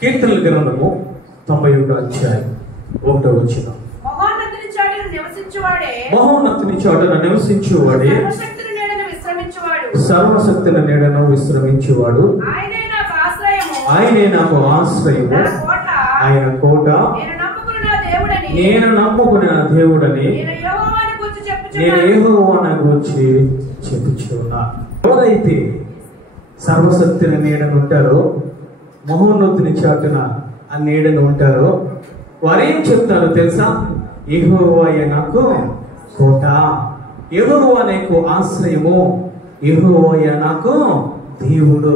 కీర్తనల గ్రంథము 91వ అధ్యాయం 1వ వచనం. మహోన్నతుని చాటున నివసించువాడే సర్వశక్తుల నీడను విశ్రమించువాడు. ఆయనే నాకు ఆశ్రయము, ఆయన కోట, నేను నమ్ముకున్న దేవుడని నేను యెహోవాను గూర్చి చెప్పుచున్నా. ఎవరైతే సర్వశక్తుల నీడను ఉంటారో, మహోన్నతుని చాటున ఆ నీడను ఉంటారో, వారేం చెప్తారో తెలుసా? యెహోవాయే నాకు కోట, యెహోవా నాకు ఆశ్రయము, యెహోవాయే నాకు దేవుడు,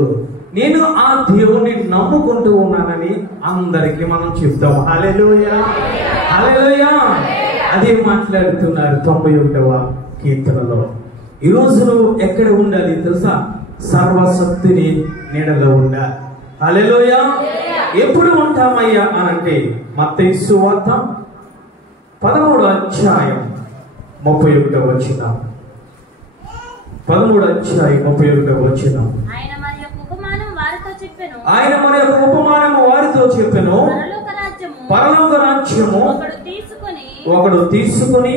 నేను ఆ దేవుణ్ణి నమ్ముకుంటూ ఉన్నానని అందరికీ మనం చెప్తాం. హల్లెలూయా, హల్లెలూయా. అదే మాట్లాడుతున్నారు 91వ కీర్తనలో. ఈ రోజు నువ్వు ఎక్కడ ఉండాలి తెలుసా? సర్వశక్తిని నీడలో ఉండాలి. హల్లెలూయా. ఎప్పుడు ఉంటామయ్యా అనంటే మత్తయి సువార్త 13వ అధ్యాయం 31వ వచనం. 13వ అధ్యాయం 31వ వచనం. ఆయన మరి యొక్క ఉపమానము వారితో చెప్పెను, పరలోక రాజ్యము ఒకడు తీసుకుని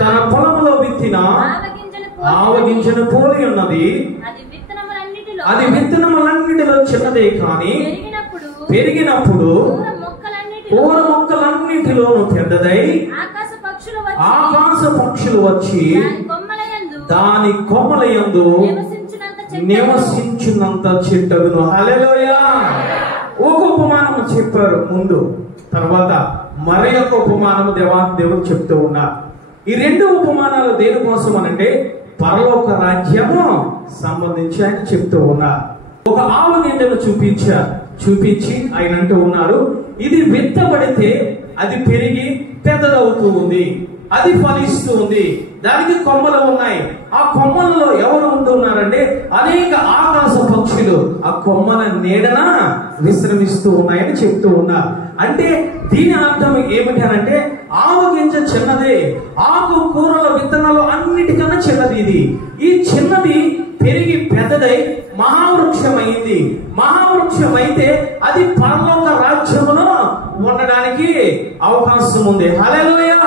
తన పొలములో విత్తిన ఆవగింజను పోలి ఉన్నది. అది విత్తనములన్నిటిలో చిన్నదే, కానీ పెరిగినప్పుడు పూల మొక్కలన్నిటిలోనూ పెద్దదై ఆకాశ పక్షులు వచ్చి దాని కొమ్మల యందు నివసించినంత చెట్టగును. హల్లెలూయా. ఒక ఉపమానము చెప్పారు ముందు, తర్వాత మరి ఒక ఉపమానము దేవుడు చెప్తూ ఉన్నారు. ఈ రెండు ఉపమానాలు దేనికోసం అనంటే పరలోక రాజ్యము సంబంధించి ఆయన చెప్తూ ఉన్నారు. ఒక ఆవగింజను చూపించి ఆయన అంటూ ఉన్నారు, ఇది విత్తబడితే అది పెరిగి పెద్దదవుతూ ఉంది, అది ఫలిస్తూ ఉంది, దానికి కొమ్మలు ఉన్నాయి. ఆ కొమ్మలలో ఎవరు ఉంటున్నారంటే అనేక ఆకాశ పక్షులు ఆ కొమ్మల నీడన విశ్రమిస్తూ ఉన్నాయని చెప్తూ ఉన్నారు. అంటే దీని అర్థం ఏమిటి అనంటే ఆవగింజ చిన్నదే, ఆకు కూరల విత్తనాలు అన్నిటికన్నా చిన్నది ఇది. ఈ చిన్నది పెరిగి పెద్దదై మహావృక్షమైంది. మహావృక్షం అయితే అది పరలోక రాజ్యములో ఉండడానికి అవకాశం ఉంది. హల్లెలూయా.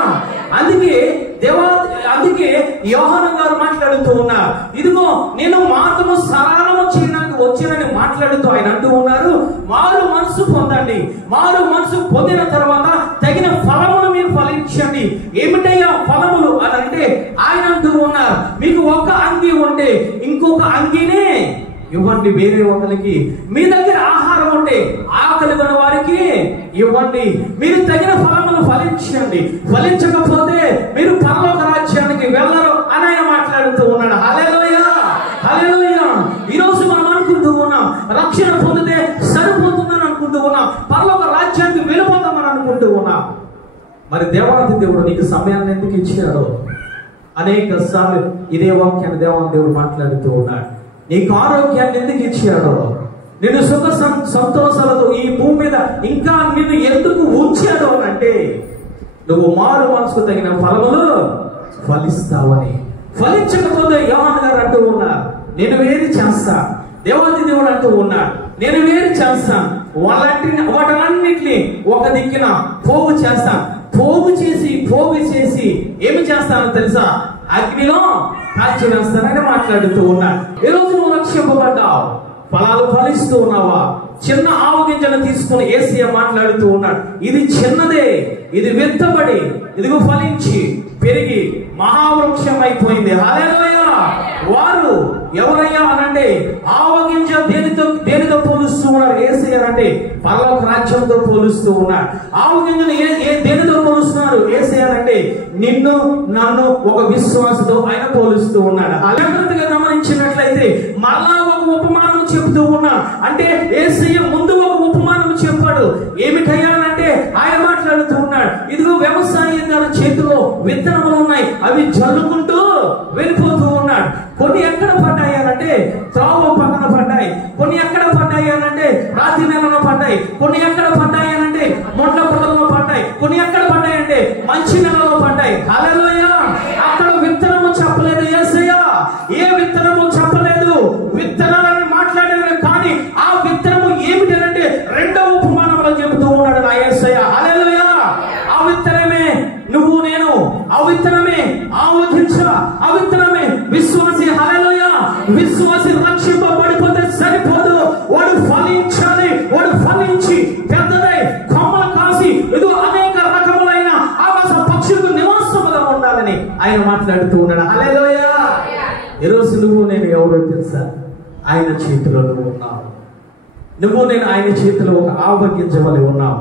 అందుకే యోహాను గారు మాట్లాడుతూ ఉన్నారు, ఇదిగో నేను మార్గము సరళము చేయడానికి వచ్చానని మాట్లాడుతూ ఆయన అంటూ ఉన్నారు, మారు మనసు పొందండి, మారు మనసు పొందిన తర్వాత తగిన ఫలములు మీరు ఫలించండి. ఏమిటయ్యా ఫలములు అని అంటే ఆయన అంటూ ఉన్నారు, మీకు ఒక అంగి ఉంటే ఇంకొక అంగినే ఇవ్వండి వేరే ఒకరికి. మీ దగ్గర ఆహారం ఉంటే ఆకలి గల వారికి ఇవ్వండి. మీరు తగిన ఫలములు ఫలించండి, ఫలించకపోతే మీరు పరలోక రాజ్యానికి వెళ్ళరు అని ఆయన మాట్లాడుతూ ఉన్నాడు. హల్లెలూయా, హల్లెలూయా. ఈ రోజు మనం అనుకుంటూ ఉన్నాం రక్షణ పొందితే సరిపోతుందని అనుకుంటూ ఉన్నాం, పరలోక రాజ్యానికి వెళ్ళిపోతామని అనుకుంటూ ఉన్నాం. మరి దేవాది దేవుడు నీకు సమయాన్ని ఎందుకు ఇచ్చాడో అనేక సార్లు ఇదే వాక్యాన్ని దేవుడు మాట్లాడుతూ ఉన్నాడు. నీకు ఆరోగ్యాన్ని ఎందుకు ఇచ్చాడో, నిన్ను సుఖ సంతోషాలతో ఈ భూమి మీద ఇంకా నిన్ను ఎందుకు ఉంచాడో అంటే నువ్వు మారు మనసుకు తగిన ఫలములు ఫలిస్తావని. ఫలించకపోతే యోహాను గారు అంటూ ఉన్నారు, నేను వేరు చేస్తా. దేవాది దేవుడు అంటూ ఉన్నాడు, నేను వేరు చేస్తాను, వాటన్నిటిని ఒక దిక్కున పోగు చేస్తాను. పోగు చేసి ఏమి చేస్తానో తెలుసా? అగ్నిలో కాల్చి వేస్తానని మాట్లాడుతూ ఉన్నాడు. ఈ రోజు నువ్వు రక్షింపబడ్డావు, ఫలాలు ఫలిస్తూ ఉన్నావా? చిన్న ఆవగింజను తీసుకుని యేసయ్య మాట్లాడుతూ ఉన్నాడు, ఇది చిన్నదే, ఇది విత్తబడి ఇదిగో ఫలించి పెరిగి మహావృక్షం అయిపోయింది. హల్లెలూయా. వారు ఎవరయ్యా అనంటే ఆవగింజ దేనితో పోలుస్తూ ఉన్నారు యేసయ్య అంటే పరలోక రాజ్యంతో పోలుస్తూ ఉన్నారు. ఆవగింజను దేనితో పోలుస్తున్నారు యేసయ్య అంటే నిన్ను నన్ను ఒక విశ్వాసతో ఆయన పోలుస్తూ ఉన్నాడు. జాగ్రత్తగా గమనించినట్లయితే మళ్ళా ఒక ఉపమానం చెప్తూ ఉన్నా, అంటే యేసయ్య ముందు ఒక ఉపమానం చెప్పాడు. ఏమిటయ్యా అంటే ఆయన మాట్లాడుతూ ఉన్నాడు, ఇదిగో వ్యవసాయదారు చేతిలో విత్తనములు ఉన్నాయి, అవి జల్లుకుంటూ వెళ్ళిపోతూ ఉన్నాడు. కొన్ని ఎక్కడ పడ్డాయి అనంటే త్రోవ పక్కన పడ్డాయి, కొన్ని ఎక్కడ పడ్డాయి అనంటే రాతి నెలలో పడ్డాయి, కొన్ని ఎక్కడ పడ్డాయి అనంటే మొండ పొదలలో పడ్డాయి, కొన్ని ఎక్కడ పడ్డాయి అంటే మంచి నెలలో పడ్డాయి. హల్లెలూయా. అక్కడ విత్తనము చెప్పలేదు యేసయ్య, ఏ విత్తనము చెప్పలేదు. విత్తనాలని మాట్లాడారు, కానీ ఆ విత్తనము ఏమిటంటే ఆయన మాట్లాడుతూ ఉన్నాడు. హల్లెలూయా. ఈరోజు నువ్వు నేను ఎవరో తెలుసా? ఆయన చేతిలో నువ్వు ఉన్నావు. నువ్వు నేను ఆయన చేతిలో ఒక ఆవగింజవలె ఉన్నావు.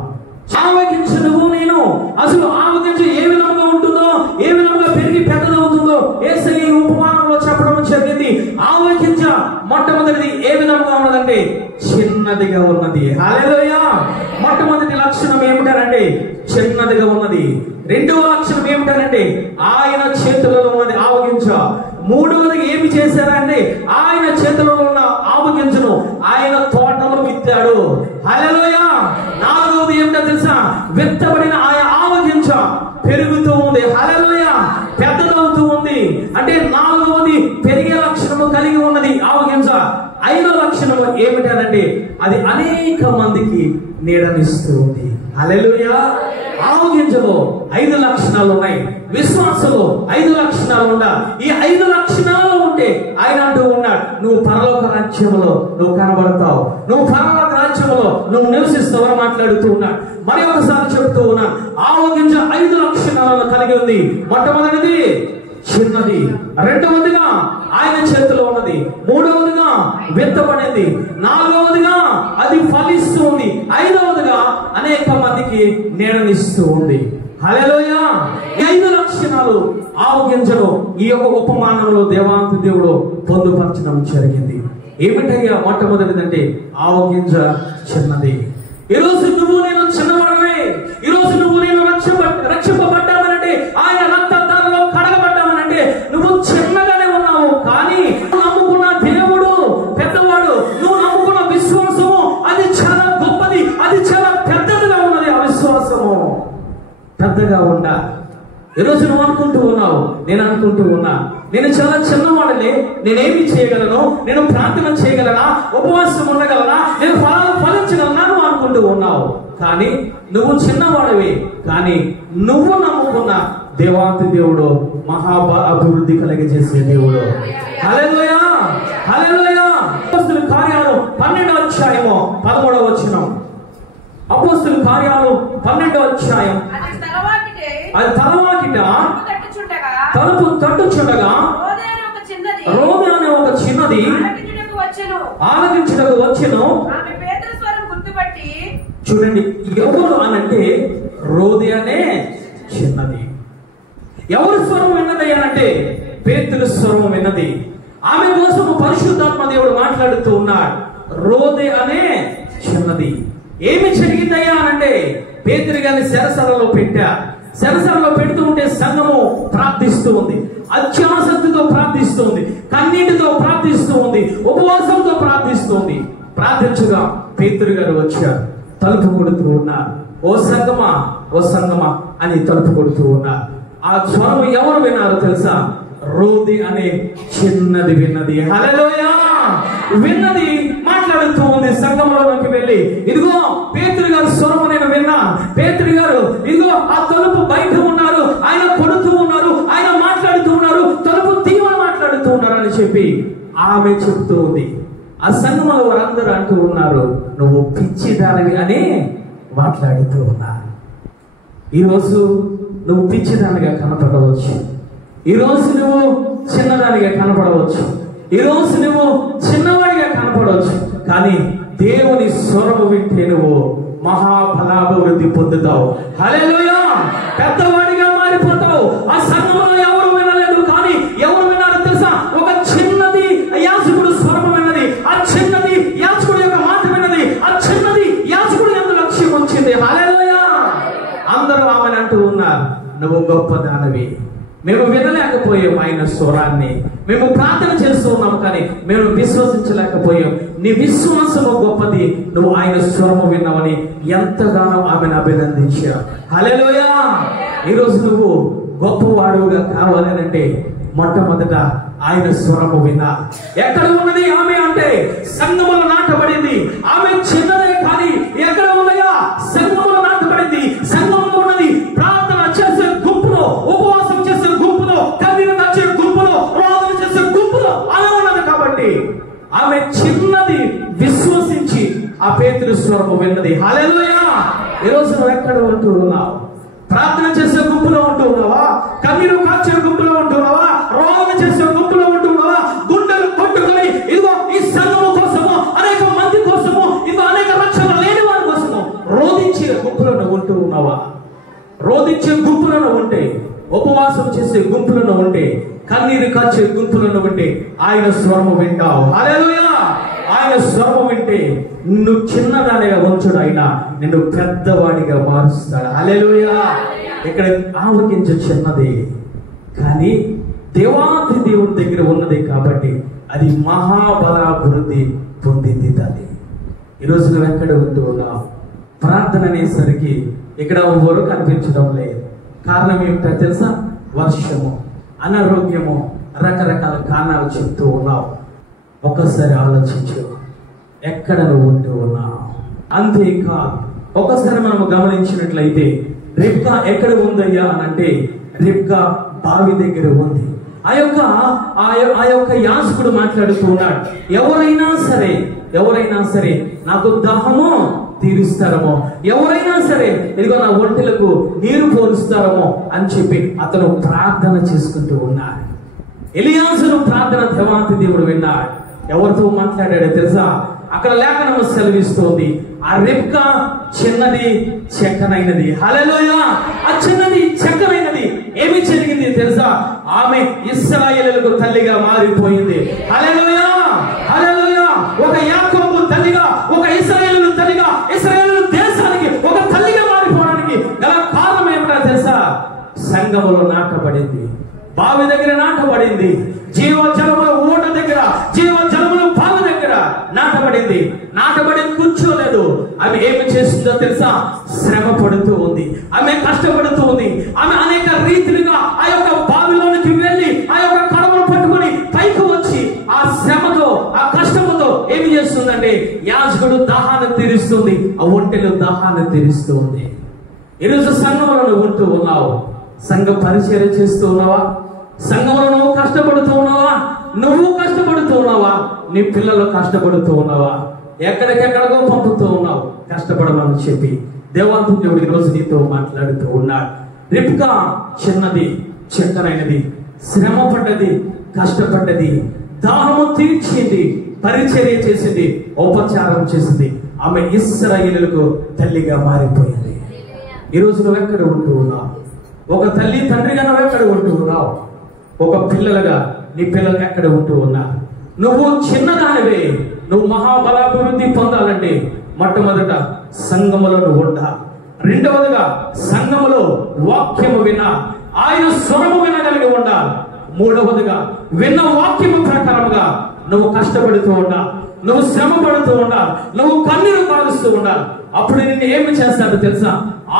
ఆవగింజ నువ్వు నేను. అసలు ఆవగింజ ఏ విధంగా ఉంటుందో, ఏ విధంగా పెరిగి పెద్దదవుతుందో యేసయ్య ఈ ఉపమానంలో చెప్పడం జరిగింది. ఆవగింజ మొట్టమొదటిది ఏ విధంగా ఉన్నదంటే చిన్నదిగా ఉన్నది. హల్లెలూయా. మొట్టమొదటి లక్షణం ఏమిటనంటే చిన్నదిగా ఉన్నది. రెండవ లక్షణం ఏమిటనంటే ఆయన చేతులలో ఉన్నది ఆవగింజ. మూడవది ఏమి చేశారంటే ఆయన చేతులలో ఉన్న ఆవగింజను ఆయన తోటలో విత్తాడు. హల్లెలూయా. నాలుగవది ఏమిటో తెలుసా? విత్తబడిన ఆయన ఆవగింజ పెరుగుతూ ఉంది. హల్లెలూయా. పెద్దదవుతూ ఉంది. అంటే నాలుగవది పెరిగే లక్షణము కలిగి ఉన్నది ఆవగింజ. ఐదవ లక్షణము ఏమిటనంటే అది అనేక మందికి నీడనిస్తూ ఉంది. హల్లెలూయా. ఆవగింజలో 5 లక్షణాలు ఉన్నాయి. విశ్వాసంలో 5 లక్షణాలు ఉన్నాయి. ఈ 5 లక్షణాలు ఉంటే ఆయన అంటూ ఉన్నాడు, నువ్వు పరలోక రాజ్యంలో నువ్వు కనబడతావు, నువ్వు పరలోక రాజ్యంలో నువ్వు నివసిస్తావని మాట్లాడుతూ ఉన్నాడు. మరి ఒకసారి చెబుతూ ఉన్నాను, ఆవగింజ 5 లక్షణాలను కలిగి ఉంది. మొట్టమొదటిది చిన్నది, రెండవదిగా ఆయన చేతిలో ఉన్నది, మూడవదిగా విత్తబడింది, నాలుగవదిగా అది ఫలిస్తూ ఉంది, ఐదవదిగా అనేక మందికి నీడనిస్తూ ఉంది. హల్లెలూయా. 5 లక్షణాలు ఆవగింజలో ఈ యొక్క ఉపమానంలో దేవాంత దేవుడు పొందుపరచడం జరిగింది. ఏమిటయ్యా మొట్టమొదటిదంటే ఆవగింజ చిన్నది. ఈరోజు నువ్వు నేను చిన్నవాడమే. ఈరోజు నువ్వు నేను రక్షింపబడ్డామనంటే ఆయన రక్తధారలో కడగబడ్డామనంటే నువ్వు చిన్నగానే ఉన్నావు. కానీ నమ్ముకున్న దేవుడు పెద్దవాడు. నువ్వు నమ్ముకున్న విశ్వాసము అది చాలా గొప్పది, అది చాలా పెద్దదిగా ఉన్నది. ఆ విశ్వాసము పెద్దగా ఉండా. ఈరోజు నువ్వు అనుకుంటూ ఉన్నావు, నేను అనుకుంటూ ఉన్నా, నేను చాలా చిన్నవాడిని, నేనేమి చేయగలను, నేను ప్రార్థన చేయగలనా, ఉపవాసం ఉండగలనా, నేను ఫలాలు ఫలించగలనా నువ్వు అనుకుంటూ ఉన్నావు. కానీ నువ్వు చిన్నవాడివి. కానీ నువ్వు నమ్ముకున్న దేవాంతి దేవుడు అభివృద్ధి కలిగజేసే దేవుడు. హల్లెలూయా. హల్లెలూయా. అపోస్తలుల కార్యాలు 12వ అధ్యాయము 13వ వచనం. అపోస్తలుల కార్యాలు 12వ అధ్యాయం. అది తలవాకిట తలుపు తట్టుచుండగా రోదే అనే ఒక చిన్నది ఆలకించుటకు వచ్చెను. చూడండి, ఎవరు అనంటే రోదే అనే చిన్నది. ఎవరు స్వరం విన్నది అంటే పేతురు స్వరం విన్నది. ఆమె కోసం పరిశుద్ధాత్మ దేవుడు మాట్లాడుతూ ఉన్నాడు. రోదే అనే చిన్నది. ఏమి జరిగిందయ్యా అనంటే పేతురు గారిని చెరసాలలో పెట్టా. చెరసాలలో పెడుతూ ఉంటే సంఘము ప్రార్థిస్తూ ఉంది, అత్యాసక్తితో ప్రార్థిస్తూ ఉంది, కన్నీటితో ప్రార్థిస్తూ ఉంది, ఉపవాసంతో ప్రార్థిస్తూ ఉంది. ప్రార్థించగా పేతురు గారు వచ్చారు, తలుపు కొడుతూ ఉన్నారు. ఓ సంగమా, ఓ సంగమా అని తలుపు కొడుతూ ఉన్నారు. ఆ స్వరం ఎవరు విన్నారు తెలుసా? రోది అనే చిన్నది విన్నది. హల్లెలూయా. విన్నది మాట్లాడుతూ ఉంది. సంఘంలోకి వెళ్ళి, ఇదిగో పేతురు గారు స్వరం నేను విన్నా. పేతురు గారు ఇదిగో ఆ తలుపు బయట ఉన్నారు, ఆయన కొడుతూ ఉన్నారు, ఆయన మాట్లాడుతూ ఉన్నారు, తలుపు తీవని మాట్లాడుతూ ఉన్నారు అని చెప్పి ఆమె చెప్తూ ఉంది. ఆ సంఘంలో వారందరూ అంటూ ఉన్నారు, నువ్వు పిచ్చిదానివి అని మాట్లాడుతూ ఉన్నారు. ఈరోజు నువ్వు పిచ్చిదానిగా కనపడవచ్చు, ఈరోజు నువ్వు చిన్నదానిగా కనపడవచ్చు, ఈరోజు నువ్వు చిన్నవాడిగా కనపడవచ్చు. కానీ దేవుని స్వరము వింటే నువ్వు మహాఫలాభివృద్ధి పొందుతావు. హల్లెలూయా. పెద్దవాడిగా మారిపోతావు. ఆ సంఘంలో ఎవరు వినలేదు, కానీ ఎవరు విన్నారు తెలుసా? ఒక చిన్నది యాజకుడు స్వరము విన్నది. ఆ చిన్నది యాజకుడు యొక్క మాట విన్నది. ఆ చిన్నది యాజకుడు ఎంత లక్ష్యం వచ్చింది. హల్లెలూయా. అందరూ ఆమెను అంటూ ఉన్నారు, నువ్వు గొప్ప దానివి, మేము వినలేకపోయాం ఆయన స్వరాన్ని, మేము ప్రార్థన చేస్తూ ఉన్నాము కానీ మేము విశ్వసించలేకపోయాం. నీ విశ్వాసము గొప్పది, నువ్వు ఆయన స్వరము విన్నావని ఎంతగానో ఆమెను అభినందించావు. హల్లెలూయా. ఈరోజు నువ్వు గొప్పవాడుగా కావాలనంటే మొట్టమొదట ఆయన స్వరము విన్నా. ఎక్కడ ఉన్నది ఆమె అంటే సంఘములో నాటబడింది. ఆమె చిన్నదే కానీ ఎక్కడ ఉందయా? సంఘములో నాటబడింది. సంఘంలో ఉన్నది. ప్రార్థన చేసే గుంపులో, ఉపవాసం చేసే గుంపులో, కన్నీరు నచ్చే గుంపులో, ప్రార్థన చేసే గుంపులో ఆమె ఉన్నది. కాబట్టి ఆమె చిన్నది విశ్వసించి ఆ పేతురు స్వరము విన్నది. హల్లెలూయా. ఈరోజు నువ్వు ఎక్కడ ఉంటూ ఉన్నావు? ప్రార్థన చేసే గుంపులో ఉంటూ ఉన్నావా? కన్నీరు కాచే గుంపులో ఉంటున్నావా? రోదన చేసే గుంపులో ఉంటున్నావా? గుండెలు కొట్టుకొని ఇదిగో ఈ సంఘము కోసము, అనేక మంది కోసము, ఇదిగో అనేక రక్షణ లేని వారి కోసము రోధించే గుంపులను ఉంటూ ఉన్నావా? రోధించే గుంపులను ఉంటే, ఉపవాసం చేసే గుంపులను ఉంటే, కన్నీరు కాచే గుంపులను ఉంటే ఆయన స్వరము వింటావు. హల్లెలూయా! ఆయన స్వరము వింటే నిన్ను చిన్నదానిగా ఉంచుడు, ఆయన నిన్ను పెద్దవాడిగా మారుస్తాడు. హల్లెలూయా! ఇక్కడ ఆవగించ చిన్నది, కానీ దేవాది దేవుని దగ్గర ఉన్నది కాబట్టి అది మహాబలాభివృద్ధి పొందింది. తల్లి, ఈరోజు నువ్వు ఎక్కడ ఉంటూ ఉన్నావు? ప్రార్థన అనేసరికి ఇక్కడ ఎవరు కనిపించడం లేదు. కారణం ఏమిటో తెలుసా? వర్షము, అనారోగ్యము, రకరకాల కారణాలు చెప్తూ ఉన్నావు. ఒకసారి ఆలోచించు, ఎక్కడ నువ్వు ఉంటూ ఉన్నావు? అంతేకాదు, ఒకసారి మనము గమనించినట్లయితే రిబ్కా ఎక్కడ ఉందయ్యా అని అంటే, రిబ్కా బావి దగ్గర ఉంది. ఆ యొక్క యాజకుడు మాట్లాడుతూ ఉన్నాడు, ఎవరైనా సరే నాకు దాహము తీరుస్తారమో, ఎవరైనా సరే ఇదిగో నా ఒంటెలకు నీరు పోరుస్తారమో అని చెప్పి అతను ప్రార్థన చేసుకుంటూ ఉన్నాడు. ఎలియాజరు ప్రార్థన దేవాతి దేవుడు విన్నాడు. ఎవరితో మాట్లాడాడో తెలుసా? అక్కడ లేఖనము సెలవిస్తోంది, ఆ రిబ్కా చిన్నది చెక్కనైనది. హల్లెలూయా! ఆ చిన్నది చెక్కనైనది ఏమి జరిగింది తెలుసా? ఆమె ఇశ్రాయేలులకు తల్లిగా మారిపోయింది. హల్లెలూయా! హల్లెలూయా! ఒక యాకోబు తల్లిగా, ఒక ఇశ్రాయేలు తల్లిగా, ఇశ్రాయేలు దేశానికి ఒక తల్లిగా మారిపోవడానికి గల కారణం ఏమిటో తెలుసా? సంఘములో నాటబడింది, బావి దగ్గర నాటబడింది, జీవజలముల ఊట దగ్గర, జీవజలముల బావి దగ్గర నాటబడింది. నాటబడి కూర్చోలేదు. ఆమె ఏమి చేస్తుందో తెలుసా? శ్రమ పడుతూ ఉంది, ఆమె కష్టపడుతూ ఉంది. ఆమె అనేక రీతిలుగా ఆ యొక్క బావిలోనికి వెళ్ళి ఆ యొక్క కడవను పట్టుకొని పైకి వచ్చి ఆ శ్రమతో, ఆ కష్టముతో ఏమి చేస్తుందంటే, యాజకుడు దాహాన్ని తీరుస్తుంది, ఆ ఒంటెలు దాహాన్ని తీరుస్తుంది. ఈరోజు సంఘములను ఉంటూ ఉన్నావు, సంఘ పరిచర్య చేస్తూ ఉన్నావా? సంఘంలో నువ్వు కష్టపడుతూ ఉన్నావా? నువ్వు కష్టపడుతూ ఉన్నావా? నీ పిల్లలు కష్టపడుతూ ఉన్నావా? ఎక్కడికెక్కడికో పంపుతూ ఉన్నావు కష్టపడమని చెప్పి. దేవాంతు దేవుడు ఈరోజు నీతో మాట్లాడుతూ ఉన్నాడు. రిబ్కా చిన్నది చెక్కనైనది, శ్రమ పడ్డది, కష్టపడ్డది, దాహము తీర్చింది, పరిచర్య చేసింది, ఉపచారం చేసింది. ఆమె ఇశ్రాయేలులకు తల్లిగా మారిపోయింది. ఈరోజు నువ్వు ఎక్కడ ఉంటూ ఉన్నావు? ఒక తల్లి తండ్రిగా నువ్వు ఎక్కడ ఉంటూ ఉన్నావు? ఒక పిల్లలుగా నీ పిల్లలు ఎక్కడ ఉంటూ ఉన్నారు? నువ్వు చిన్నదానివే, నువ్వు మహాబలాభివృద్ధి పొందాలంటే మొట్టమొదట సంఘములో నువ్వు ఉండాలి. రెండవదిగా సంఘములో వాక్యము విన, ఆయన స్వరము వినగలిగి ఉండాలి. మూడవదిగా విన్న వాక్యము ప్రకారముగా నువ్వు కష్టపడుతూ ఉండాలి, నువ్వు శ్రమ పడుతూ ఉండాలి, నువ్వు కన్నీరు కాలుస్తూ ఉండాలి. అప్పుడు నిన్ను ఏమి చేస్తాడో తెలుసా?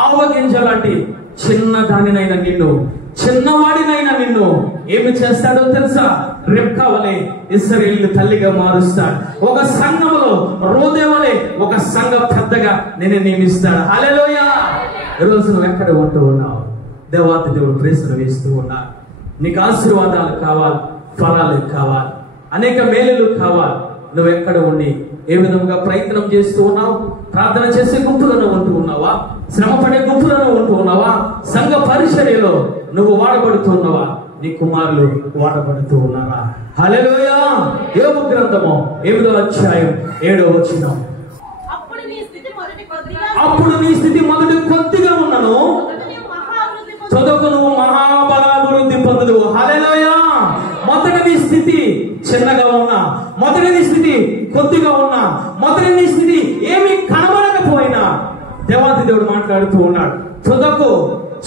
ఆవగింజలాంటి చిన్నదానినైనా నిన్ను, చిన్నవాడినైనా నిన్ను ఏమి చేస్తాడో తెలుసా? రిబ్కా వలె ఇశ్రాయేలు తల్లిగా మారుస్తాడు. ఒక సంఘములో రోదే వలె ఒక సంఘ పెద్దగా నిన్ను నియమిస్తాడు. హల్లెలూయా! ఈరోజు నువ్వు ఎక్కడ ఉంటూ ఉన్నావు? దేవాతి దేవుడు ప్రేసలు వేస్తూ ఉన్నాడు. నీకు ఆశీర్వాదాలు కావాలి, ఫలాలు కావాలి, అనేక మేలులు కావాలి. నువ్వు ఎక్కడ ఉండి ఏ విధంగా ప్రయత్నం చేస్తూ ఉన్నావు? ప్రార్థన చేసే గుంపులను ఉంటూ ఉన్నావా? శ్రమ పడే గుంపులను ఉంటూ ఉన్నావా? సంఘ పరిచర్యలో నువ్వు వాడబడుతూ ఉన్నావా? నీ కుమారులు వాడబడుతూ ఉన్నారా? హల్లెలూయా! యోబు గ్రంథము 8వ అధ్యాయం 7వ వచనం. అప్పుడు నీ స్థితి మొదటి కొద్దిగా ఉన్నను, తొదకు నువ్వు మహాబలాభివృద్ధి పొందుదువు. హల్లెలూయా! మొదటి నీ స్థితి చిన్నగా ఉన్నా, మొదటి నీ స్థితి కొద్దిగా ఉన్నా, మొదటి నీ స్థితి ఏమీ కనబడకపోయినా దేవాతి దేవుడు మాట్లాడుతూ ఉన్నాడు. తుదకు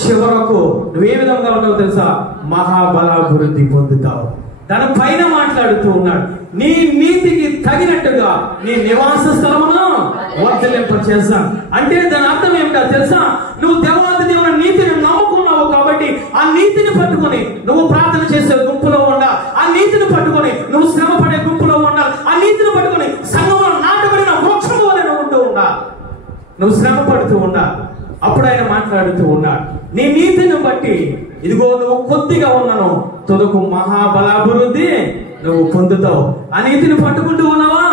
చివరకు నువ్వు ఏ విధంగా ఉన్నావు తెలుసా? మహాబలాభివృద్ధి పొందుతావు. దాని పైన మాట్లాడుతూ ఉన్నాడు, నీ నీతికి తగినట్టుగా నీ నివాస స్థలమును వర్ధలింప చేస్తాను. అంటే దాని అర్థం ఏమిటో తెలుసా? నువ్వు దేవాతి దేవుని నీతిని నమ్ముకున్నావు కాబట్టి ఆ నీతిని పట్టుకొని నువ్వు ప్రార్థన చేసే గుంపులో ఉండాలి, ఆ నీతిని పట్టుకొని నువ్వు శ్రమ పడే గుంపులో ఉండాలి, ఆ నీతిని పట్టుకొని సంఘంలో నాటబడిన వృక్షము వలె నువ్వు ఉంటూ ఉండాలి. నువ్వు శ్రమ పడుతూ ఉండాలి. అప్పుడు ఆయన మాట్లాడుతూ ఉన్నాడు, నీ నీతిని బట్టి ఇదిగో నువ్వు కొద్దిగా ఉన్నాను, తుదకు మహాబలాభివృద్ధి నువ్వు పొందుతావు. ఆ నీతిని పట్టుకుంటూ ఉన్నావా?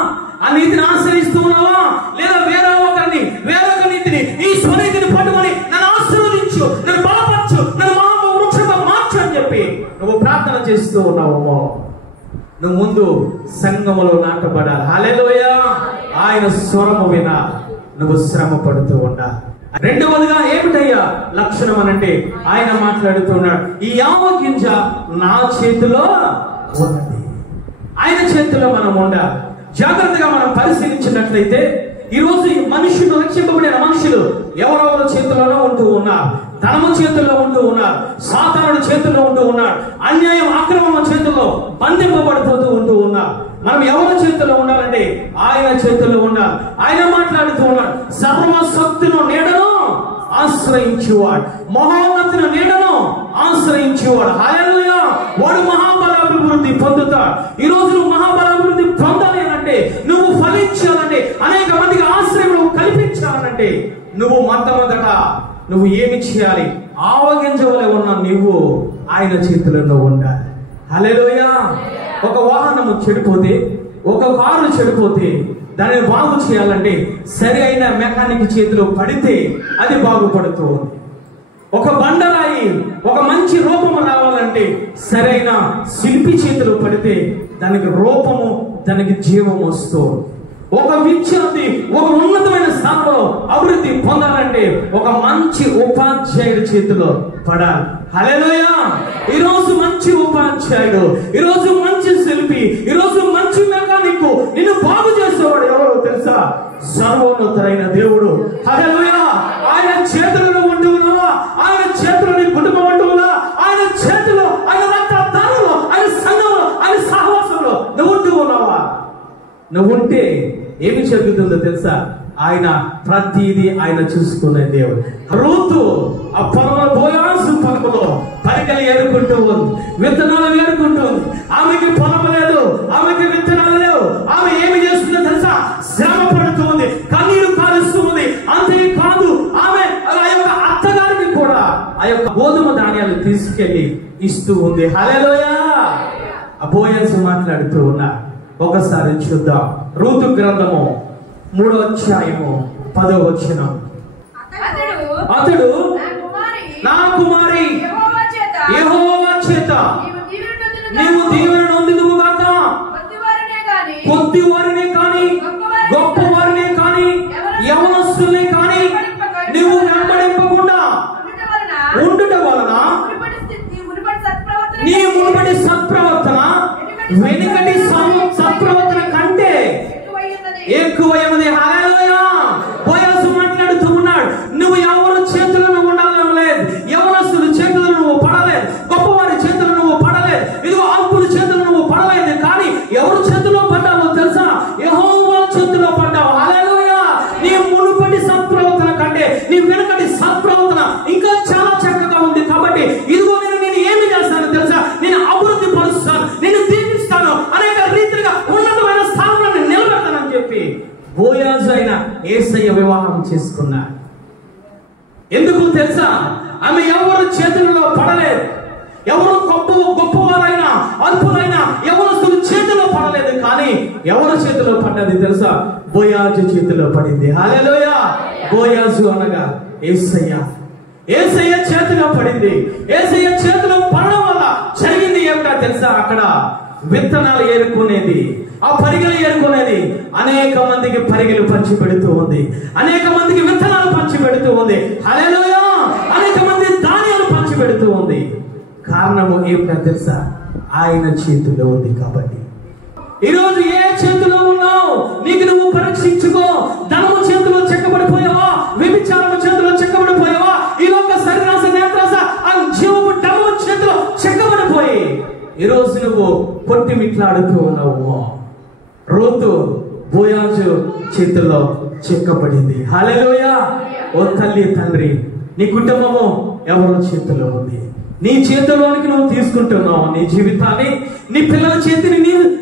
ఆ నీతిని ఆశ్రయిస్తూ ఉన్నావా? లేదా వేరొక నీతిని, ఈ స్వనీతిని పట్టుకొని నన్ను ఆశీర్వదించు, నన్ను బలపరచు, నన్ను మహావృక్షంగా మార్చు చేస్తూ ఉన్నావేమో, నువ్వు ముందు సంఘములో నాటబడాలి. హల్లెలూయా. ఆయన స్వరము వినాలి, నువ్వు శ్రమ పడుతూ ఉండాలి. రెండవదిగా ఏమిటయ్యా లక్షణం అనంటే ఆయన మాట్లాడుతున్నాడు, ఈ యావ గింజ నా చేతిలో ఉన్నది. ఆయన చేతిలో మనం ఉండాలి. జాగ్రత్తగా మనం పరిశీలించినట్లయితే ఈరోజు ఈ మనుషులు, రక్షింపబడిన మనుషులు ఎవరెవరి చేతిలోనో ఉంటూ ఉన్నారు. ధనము చేతుల్లో ఉంటూ ఉన్నారు, సాతానుడి చేతుల్లో ఉంటూ ఉన్నారు, అన్యాయం అక్రమం చేతుల్లో బంధింపబడిపోతూ ఉంటూ ఉన్నారు. మనం ఎవరి చేతుల్లో ఉండాలంటే ఆయన చేతుల్లో ఉండాలి. ఆయన మాట్లాడుతూ ఉన్నాడు, సర్వశక్తును నీడను ఆశ్రయించేవాడు, మహోన్నతుని నీడను ఆశ్రయించేవాడు. హల్లెలూయా. వాడు మహాబలాభివృద్ధి పొందుతాడు. ఈ రోజు నువ్వు మహాబలాభివృద్ధి పొందాలి అంటే, నువ్వు ఫలించాలంటే, అనేక మందికి ఆశ్రయం కల్పించాలంటే నువ్వు మొట్టమొదట నువ్వు ఏమి చేయాలి? ఆవగింజవలే ఉన్న నువ్వు ఆయన చేతులలో ఉండాలి. హల్లెలూయా. ఒక వాహనము చెడిపోతే, ఒక కారు చెడిపోతే దానిని బాగు చేయాలంటే సరి అయిన మెకానిక్ చేతిలో పడితే అది బాగుపడుతూ ఉంది. ఒక బండరాయి ఒక మంచి రూపము రావాలంటే సరైన శిల్పి చేతిలో పడితే దానికి రూపము, దానికి జీవము వస్తూ. ఒక విద్యార్థి ఒక ఉన్నతమైన స్థానంలో అభివృద్ధి పొందాలంటే ఒక మంచి ఉపాధ్యాయుడి చేతిలో పడాలి. హల్లెలూయా. ఈరోజు మంచి ఉపాధ్యాయుడు, ఈరోజు మంచి శిల్పి, ఈరోజు మంచి మెకానిక్, నిన్ను బాగు చేసేవాడు ఎవరో తెలుసా? సర్వోన్నతుడైన దేవుడు. హల్లెలూయా. ఆయన చేతులలో ఉంటూ ఉన్నావా? ఆయన చేతిలో నీ కుటుంబం ఉంటూ ఉన్నా, ఆయన చేతిలో, ఆయన రక్తదారులో, ఆయన సంఘంలో, ఆయన సహవాసంలో నువ్వు ఉంటూ ఉన్నావా? నువ్వు ఉంటే ఏమి జరుగుతుందో తెలుసా? ఆయన ప్రతిదీ ఆయన చూసుకునే దేవుడు. రూతు ఆ పొలంలో, బోయాజు పొలంలో పరికలు ఏరుకుంటూ ఉంది, విత్తనాలు ఏరుకుంటూ ఉంది. ఆమెకి పొలం లేదు, ఆమెకి విత్తనాలు లేవు. ఆమె ఏమి చేస్తుందో తెలుసా? శ్రమ పడుతూ ఉంది, కన్నీరు కారుస్తూ ఉంది. అంతేకాదు ఆమె ఆ యొక్క అత్తగారికి కూడా ఆ యొక్క గోధుమ ధాన్యాలు తీసుకెళ్లి ఇస్తూ ఉంది. హల్లెలూయా. ఆ బోయాజు మాట్లాడుతూ ఉన్నా. ఒకసారి చూద్దాం. రూతు గ్రంథము 3వ అధ్యాయము 10వ వచనం. అతడు నా కుమారి యెహోవా చేత నీవు దీవెన నొందుదువు గాక, కొద్ది వారినే కాని గొప్ప వారినే కాని యవనస్తులనే కాని నీవు వెంబడింపకుండా ఉండుట వలన నీ మునుపటి సత్ప్రవర్తన వెనుకటి సత్ప్రవర్తన కంటే ఎక్కువైనది. హల్లెలూయా. బోయాజు మాట్లాడుతూ ఉన్నాడు, నువ్వు ఎవరి చేతులను ఉండాలని లేదు, యవనస్తుల చేతులు నువ్వు పడలేదు, గొప్పవారి చేతులు నువ్వు పడలేదు, ఇదిగో అల్పుల చేతులు నువ్వు పడలేదు. కానీ ఎవరి చేతిలో పడ్డావో తెలుసా? యెహోవా చేతిలో పడ్డావు. హల్లెలూయా. నీ మునుపటి సత్ప్రవర్తన కంటే నీ వెనుకటి సత్ప్రవర్తన ఇంకా చాలా చక్కగా ఉంది. కాబట్టి ఇదిగో నేను ఏమి చేస్తాను తెలుసా? నేను అభివృద్ధి పరుస్తాను, నేను దీవిస్తాను, అనేక రీతిగా ఉన్నతమైన స్థానంలో నిలబెడతానని చెప్పి బోయాజు అయిన యేసయ్య వివాహం చేసుకున్నాడు. ఎందుకు తెలుసా? ఆమె ఎవరు చేతుల్లో పడలేదు, ఎవరు గొప్పవారైనా అల్పులైనా ఎవరు చేతిలో పడలేదు. కానీ ఎవరి చేతిలో పడ్డది తెలుసా? బోయాజు చేతిలో పడింది. హల్లెలూయా. బోయాజు అనగా యేసయ్య. యేసయ్య చేతిలో పడింది. యేసయ్య చేతిలో పడడం వల్ల జరిగింది ఏమిటో తెలుసా? అక్కడ విత్తనాలు ఏరుకునేది, ఆ పరిగెలు ఏరుకునేది అనేక మందికి పరిగెలు పంచి పెడుతూ ఉంది, అనేక మందికి విత్తనాలు పంచి పెడుతూ ఉంది. హల్లెలూయా. అనేక మంది ధాన్యాలు పంచి పెడుతూ ఉంది. కారణము ఏమిటో తెలుసా? ఆయన చేతిలో ఉంది. కాబట్టి ఈరోజు ఏ చేతిలో ఉన్నావు? నీకు నువ్వు పరీక్షించుకో. ధనము చేతిలో చెక్కబడిపోయావా? వ్యభిచారము చేతిలో చెక్కబడిపోయావా? ఈ లోక శరీరాస నేత్రాస ఆ జీవపు డమ్ము చేతిలో చెక్కబడిపోయి ఈరోజు నువ్వు పొట్టిమిట్లాడుతూ ఉన్నావు. రూతు బోయాజు చేతిలో చెక్కబడింది. హల్లెలూయా. ఓ తల్లి, తండ్రి, నీ కుటుంబము ఎవరి చేతిలో ఉంది? నీ చేతిలోనికి నువ్వు తీసుకుంటున్నావు నీ జీవితాన్ని, నీ పిల్లల చేతిని,